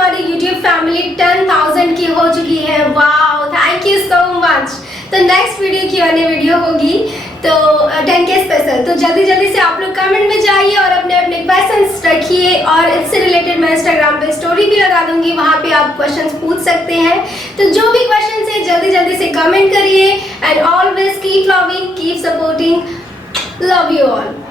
हमारी YouTube family 10,000 की हो चुकी है। Wow, thank you so much. तो नेक्स्ट वीडियो की अन्य वीडियो होगी तो 10K स्पेशल। तो जल्दी जल्दी से आप लोग कमेंट में जाइए और अपने अपने क्वेश्चंस रखिए, और इससे रिलेटेड मैं इंस्टाग्राम पे स्टोरी भी लगा दूंगी, वहाँ पे आप क्वेश्चंस पूछ सकते हैं। तो जो भी क्वेश्चन है जल्दी जल्दी से कमेंट करिए। And always keep loving, keep supporting, love you all.